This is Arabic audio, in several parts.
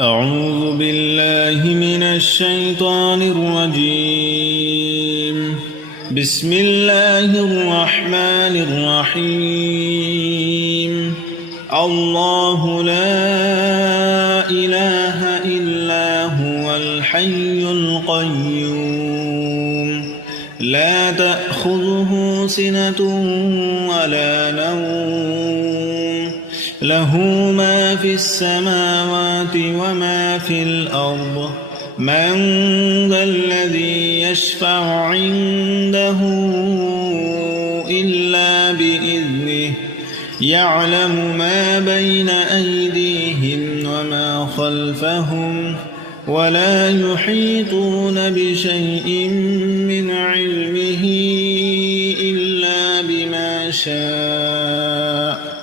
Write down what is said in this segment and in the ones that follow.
أعوذ بالله من الشيطان الرجيم. بسم الله الرحمن الرحيم. الله لا إله إلا هو الحي القيوم لا تأخذه سنة ولا نوم له ما في السماوات وما في الأرض من ذا الذي يشفع عنده إلا بإذنه يعلم ما بين أيديهم وما خلفهم ولا يحيطون بشيء من علمه إلا بما شاء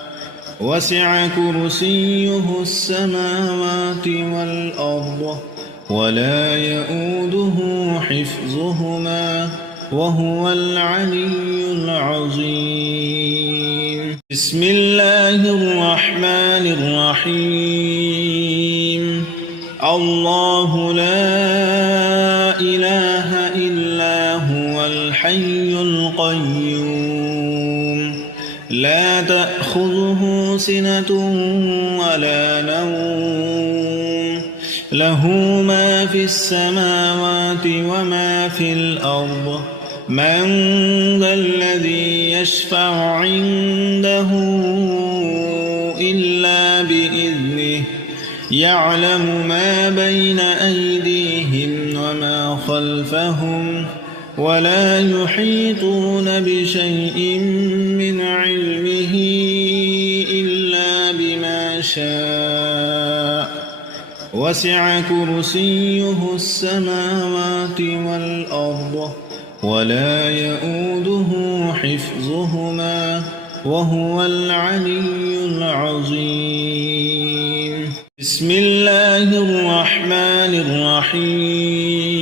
وسع كرسيه السماوات والأرض ولا يؤوده حفظهما وهو العلي العظيم. بسم الله الرحمن الرحيم. الله لا إله إلا هو الحي القيوم لا تأخذه سنة ولا نوم له ما في السماوات وما في الأرض من ذا الذي يشفع عنده إلا بإذنه يعلم ما بين أيديهم وما خلفهم ولا يحيطون بشيء من علمه إلا بما شاء وسع كرسيه السماوات والأرض ولا يؤوده حفظهما وهو العلي العظيم. بسم الله الرحمن الرحيم.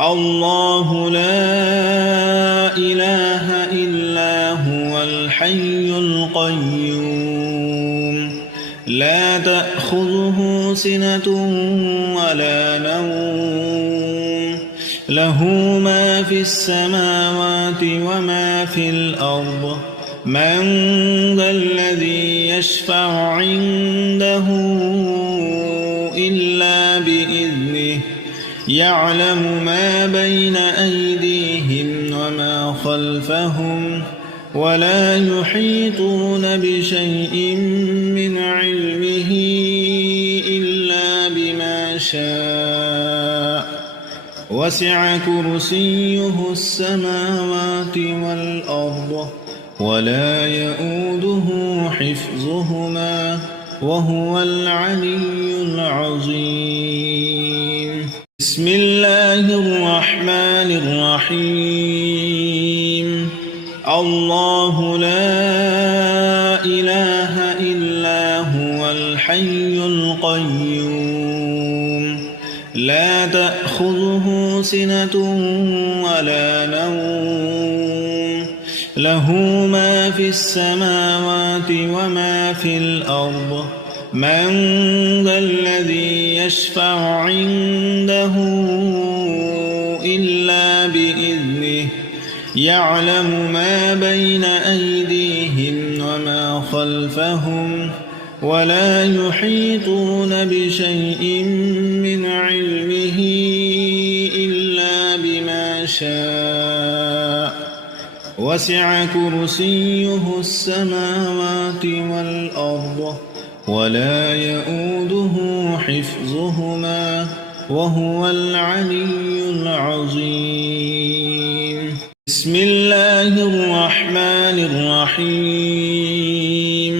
الله لا إله إلا هو الحي القيوم لا تأخذه سنة ولا نوم له ما في السماوات وما في الأرض من ذا الذي يشفع عنده إلا بإذنه يعلم ما بين أيديهم وما خلفهم ولا يحيطون بشيء من علمه إلا بما شاء وسع كرسيه السماوات والأرض ولا يؤوده حفظهما وهو العلي العظيم. بسم الله الرحمن الرحيم. الله لا إله إلا هو الحي القيوم لا تأخذه سنة ولا نوم له ما في السماوات وما في الأرض من ذا الذي يشفع عنده إلا بإذنه يعلم ما بين أيديهم وما خلفهم ولا يحيطون بشيء من علمه إلا بما شاء وسع كرسيه السماوات والأرض ولا يؤوده حفظهما وهو العلي العظيم. بسم الله الرحمن الرحيم.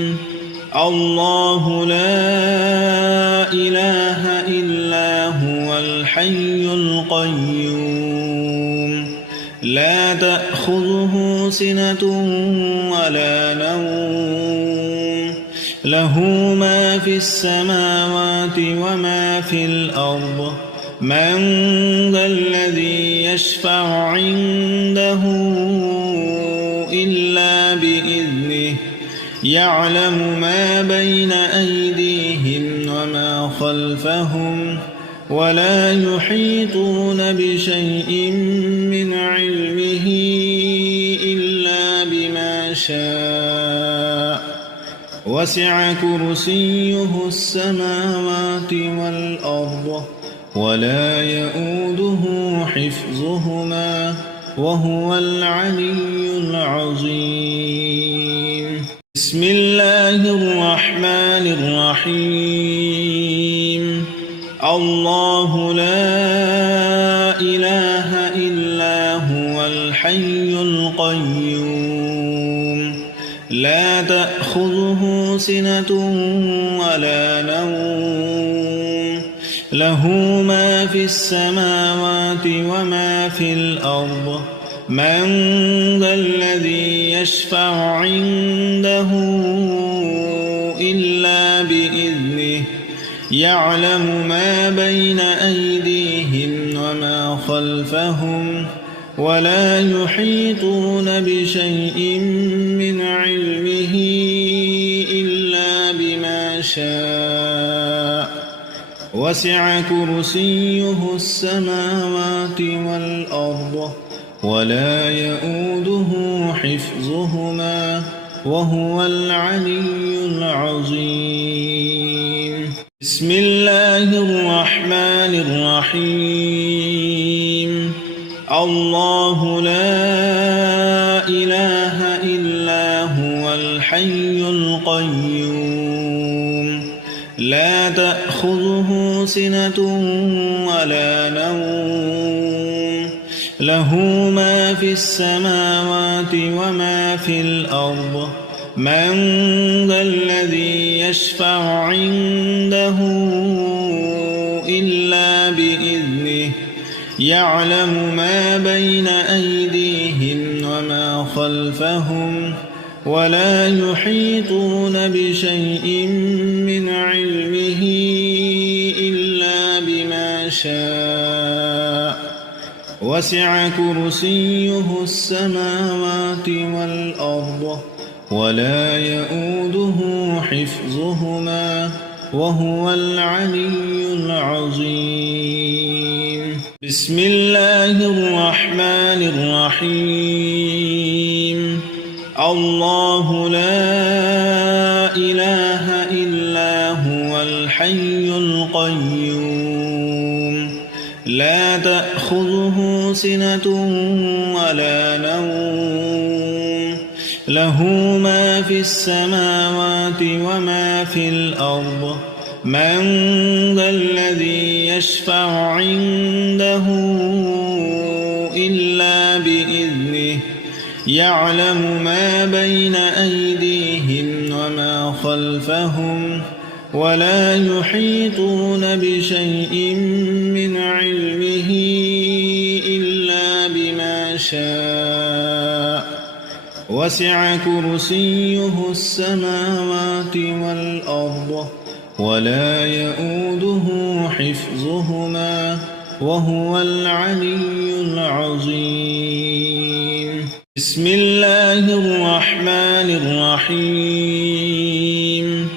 الله لا إله إلا هو الحي القيوم لا تأخذه سنة ولا نوم له ما في السماوات وما في الأرض من ذا الذي يشفع عنده إلا بإذنه يعلم ما بين أيديهم وما خلفهم ولا يحيطون بشيء من علمه إلا بما شاء وسع كرسيه السماوات والأرض ولا يؤوده حفظهما وهو العلي العظيم. بسم الله الرحمن الرحيم. الله لا إله إلا هو الحي القيوم لا تأخذه سنة ولا نوم له ما في السماوات وما في الأرض من ذا الذي يشفع عنده إلا بإذنه يعلم ما بين أيديهم وما خلفهم ولا يحيطون بشيء من علمه إلا بما شاء وسع كرسيه السماوات والأرض ولا يؤوده حفظهما وهو العلي العظيم. بسم الله الرحمن الرحيم. الله لا إله إلا هو الحي القيوم لا تأخذه سنة ولا نوم له ما في السماوات وما في الأرض من ذا الذي يشفع عنده إلا بإذنه يعلم ما بين أيديهم وما خلفهم ولا يحيطون بشيء من علمه إلا بما شاء وسع كرسيه السماوات والأرض ولا يؤوده حفظهما وهو العلي العظيم. بسم الله الرحمن الرحيم. الله لا إله إلا هو الحي القيوم لا تأخذه سنة ولا نوم له ما في السماوات وما في الأرض من ذا الذي يشفع عنده إلا بإذنه يعلم ما بين أيديهم وما خلفهم ولا يحيطون بشيء من علمه إلا بما شاء وسع كرسيه السماوات والأرض ولا يؤوده حفظهما وهو العلي العظيم. بسم الله الرحمن الرحيم.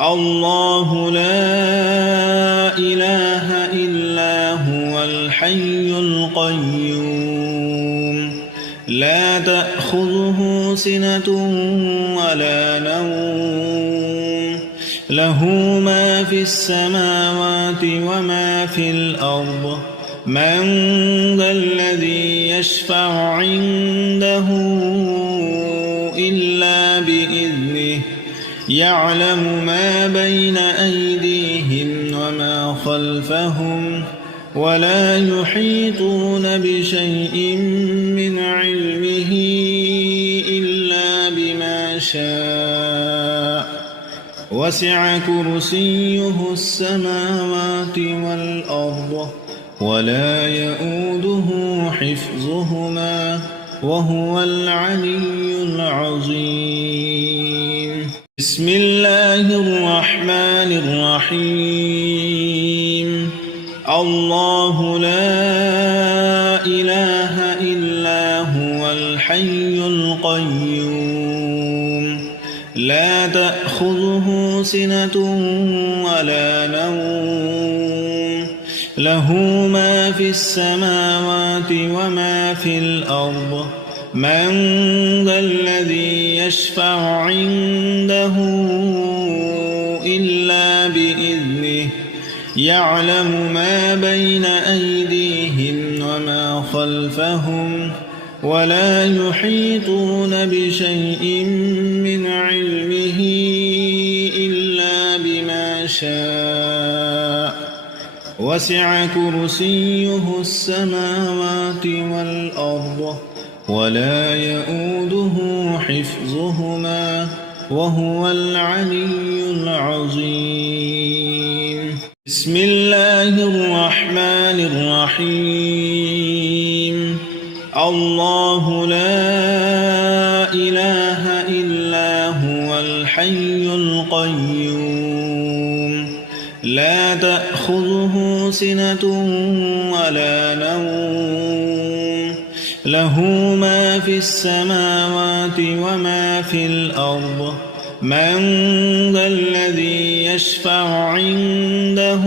الله لا إله إلا هو الحي القيوم لا تأخذه سنة ولا نوم له ما في السماوات وما في الأرض من ذا الذي يشفع عنده إلا بإذنه يعلم ما بين أيديهم وما خلفهم ولا يحيطون بشيء من علمه إلا بما شاء وسع كرسيه السماوات والأرض ولا يؤوده حفظهما وهو العلي العظيم. بسم الله الرحمن الرحيم. الله لا إله إلا هو الحي القيوم لا تأخذه سنة ولا نوم له ما في السماوات وما في الأرض من ذا الذي يشفع عنده إلا بإذنه يعلم ما بين أيديهم وما خلفهم ولا يحيطون بشيء من علمه إلا بما شاء وسع كرسيه السماوات والأرض ولا يؤوده حفظهما وهو العلي العظيم. بسم الله الرحمن الرحيم. الله لا إله إلا هو الحي القيوم لا تأخذه سنة ولا نوم له ما في السماوات وما في الأرض من ذا الذي يشفع عنده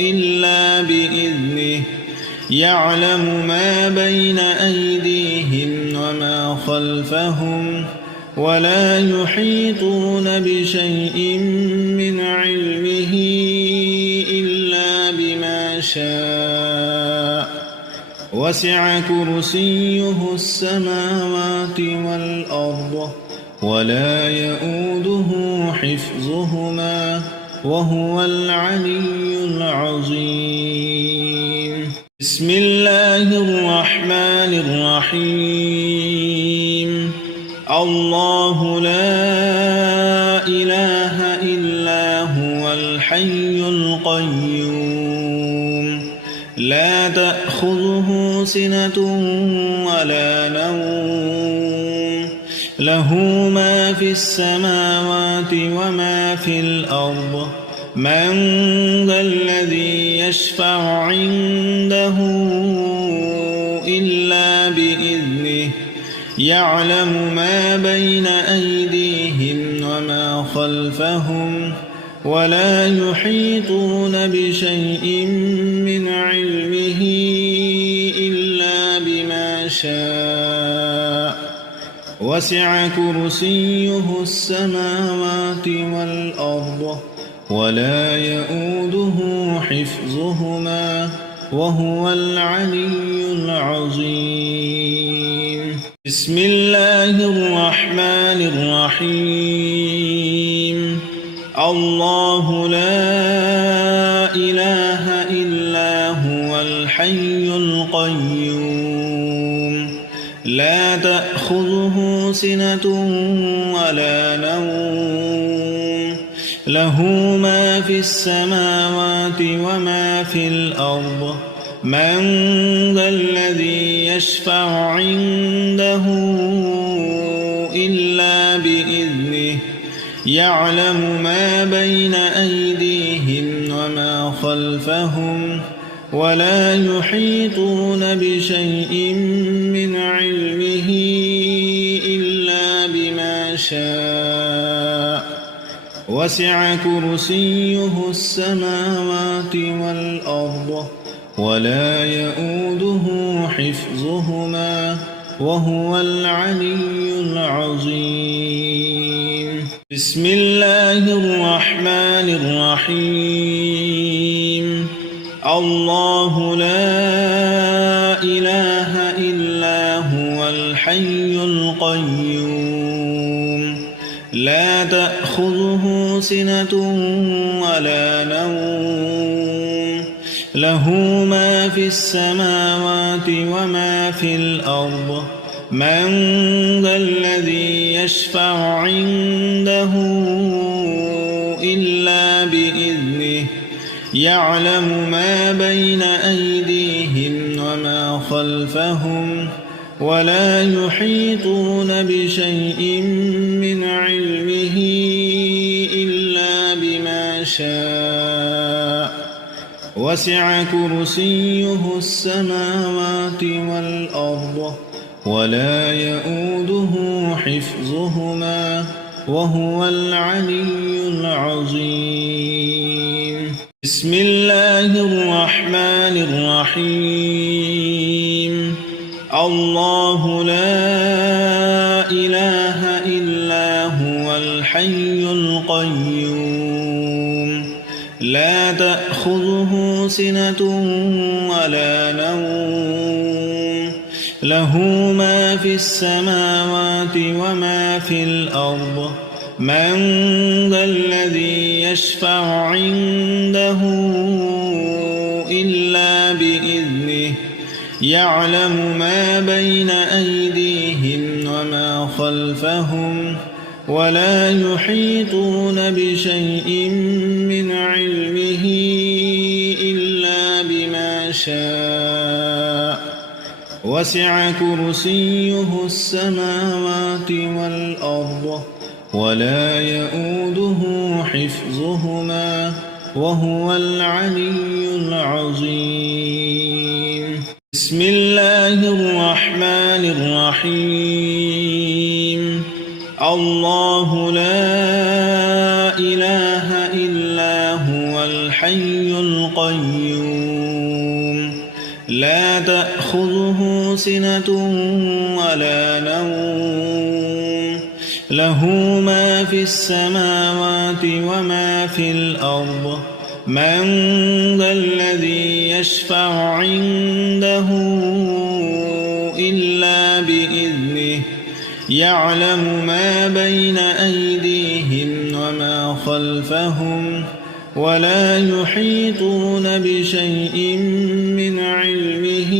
إلا بإذنه يعلم ما بين أيديهم وما خلفهم ولا يحيطون بشيء من علمه إلا بما شاء وسع كرسيه السماوات والأرض ولا يؤوده حفظهما وهو العلي العظيم. بسم الله الرحمن الرحيم. الله لا إله إلا هو الحي القيوم لا تأخذه سنة ولا نوم له ما في السماوات وما في الأرض من ذا الذي يشفع عنده إلا بإذنه يعلم ما بين أيديهم وما خلفهم ولا يحيطون بشيء من علمه إلا بما شاء وسع كرسيه السماوات والأرض ولا يؤوده حفظهما وهو العلي العظيم. بسم الله الرحمن الرحيم. الله لا إله إلا هو الحي القيوم لا تأخذه سنة ولا نوم له ما في السماوات وما في الأرض من ذا الذي يشفع عنده إلا بإذنه يعلم ما بين أيديهم وما خلفهم ولا يحيطون بشيء من علمه إلا بما شاء وسع كرسيه السماوات والأرض ولا يؤوده حفظهما وهو العلي العظيم. بسم الله الرحمن الرحيم. الله لا إله إلا هو الحي القيوم لا تأخذه سنة ولا نوم له ما في السماوات وما في الأرض من ذا الذي يشفع عنده إلا بإذنه يعلم ما بين أيديهم وما خلفهم ولا يحيطون بشيء من علمه إلا بما شاء وسع كرسيه السماوات والأرض ولا يؤوده حفظهما وهو العلي العظيم. بسم الله الرحمن الرحيم الله لا إله إلا هو الحي القيوم لا تأخذه سنة ولا نوم له ما في السماوات وما في الأرض من ذا الذي يشفع عنده إلا بإذنه يعلم ما بين أيديهم وما خلفهم ولا يحيطون بشيء من علمه إلا بما شاء وسع كرسيه السماوات والأرض ولا يؤوده حفظهما وهو العلي العظيم بسم الله الرحمن الرحيم الله لا إله إلا هو الحي القيوم لا تأخذه سنة ولا نوم له ما في السماوات وما في الأرض من ذا الذي يشفع عنده إلا بإذنه يعلم ما بين أيديهم وما خلفهم ولا يحيطون بشيء من علمه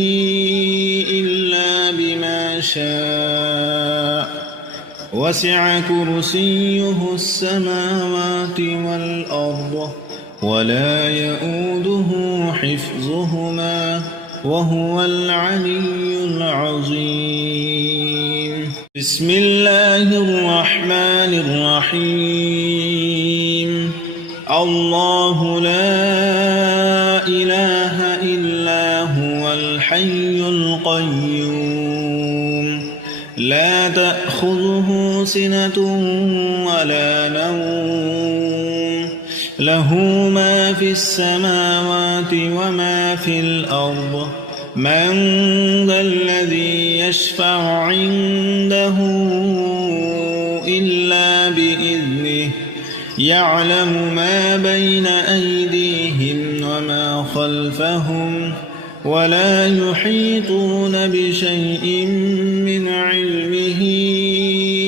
إلا بما شاء وسع كرسيه السماوات والأرض ولا يؤوده حفظهما وهو العلي العظيم بسم الله الرحمن الرحيم الله لا إله إلا هو الحي القيوم لا تأخذه سنة ولا نوم له ما في السماوات وما في الأرض من ذا الذي يشفع عنده إلا بإذنه يعلم ما بين أيديهم وما خلفهم ولا يحيطون بشيء من علمه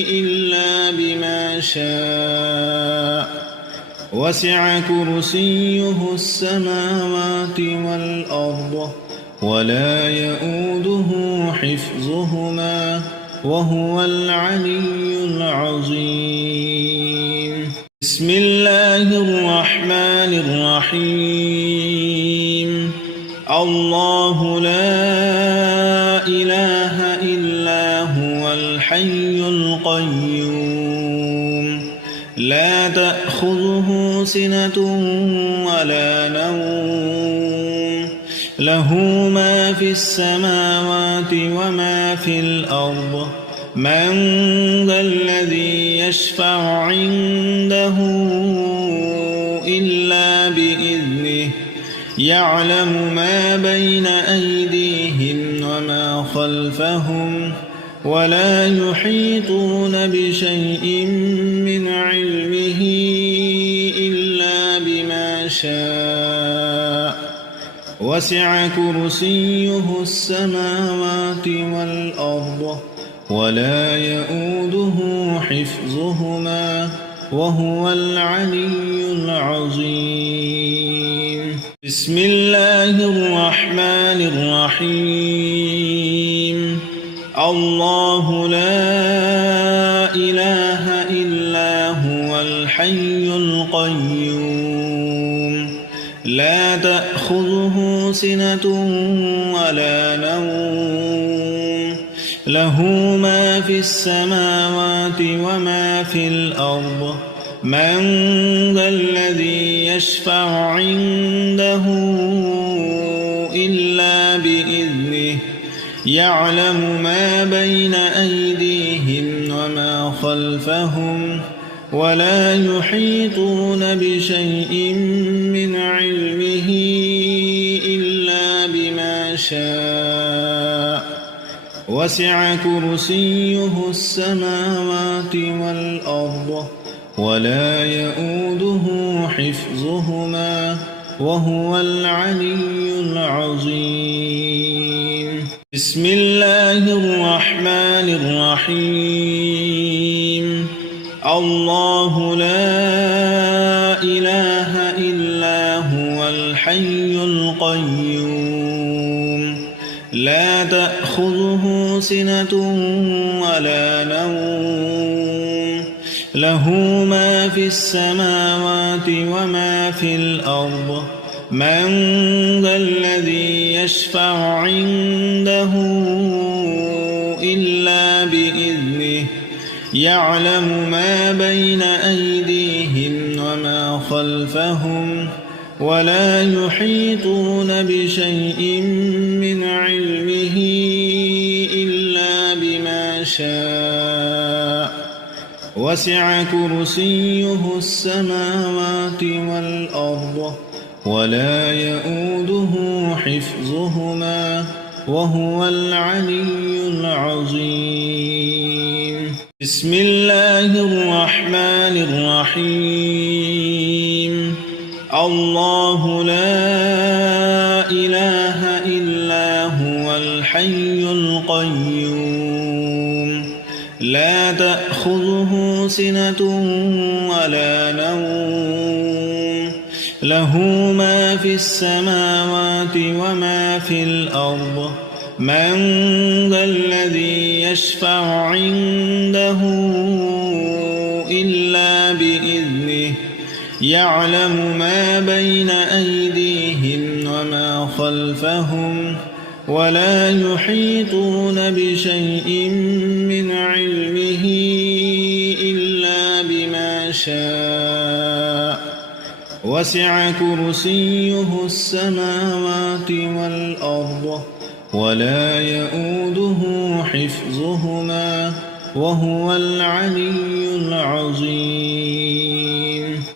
إلا بما شاء وسع كرسيه السماوات والأرض ولا يؤوده حفظهما وهو العلي العظيم بسم الله الرحمن الرحيم الله لا إله إلا هو الحي القيوم لا تأخذه سنة ولا نوم له ما في السماوات وما في الأرض من ذا الذي يشفع عنده إلا بإذنه يعلم ما بين أيديهم وما خلفهم ولا يحيطون بشيء من علمه إلا بما شاء وسع كرسيه السماوات والأرض ولا يؤوده حفظهما وهو العلي العظيم بسم الله الرحمن الرحيم الله لا إله إلا هو الحي القيوم لا تأخذه سنة ولا نوم له ما في السماوات وما في الأرض من ذا الذي يشفع عنده إلا بإذنه يعلم ما بين أيديهم وما خلفهم ولا يحيطون بشيء من علمه وسع كرسيه السماوات والأرض ولا يؤوده حفظهما وهو العلي العظيم بسم الله الرحمن الرحيم الله لا إله إلا هو الحي القيوم لا تأخذه سنة ولا نوم له ما في السماوات وما في الأرض من ذا الذي يشفع عنده إلا بإذنه يعلم ما بين أيديهم وما خلفهم ولا يحيطون بشيء من علمه إلا بما شاء وسع كرسيه السماوات والأرض ولا يؤوده حفظهما وهو العلي العظيم بسم الله الرحمن الرحيم الله لا إله إلا هو الحي القيوم لا تأخذه سنة ولا نوم له ما في السماوات وما في الأرض من ذا الذي يشفع عنده إلا بإذنه يعلم ما بين أيديهم وما خلفهم ولا يحيطون بشيء من علمه إلا بما شاء وسع كرسيه السماوات والأرض ولا يؤوده حفظهما وهو العلي العظيم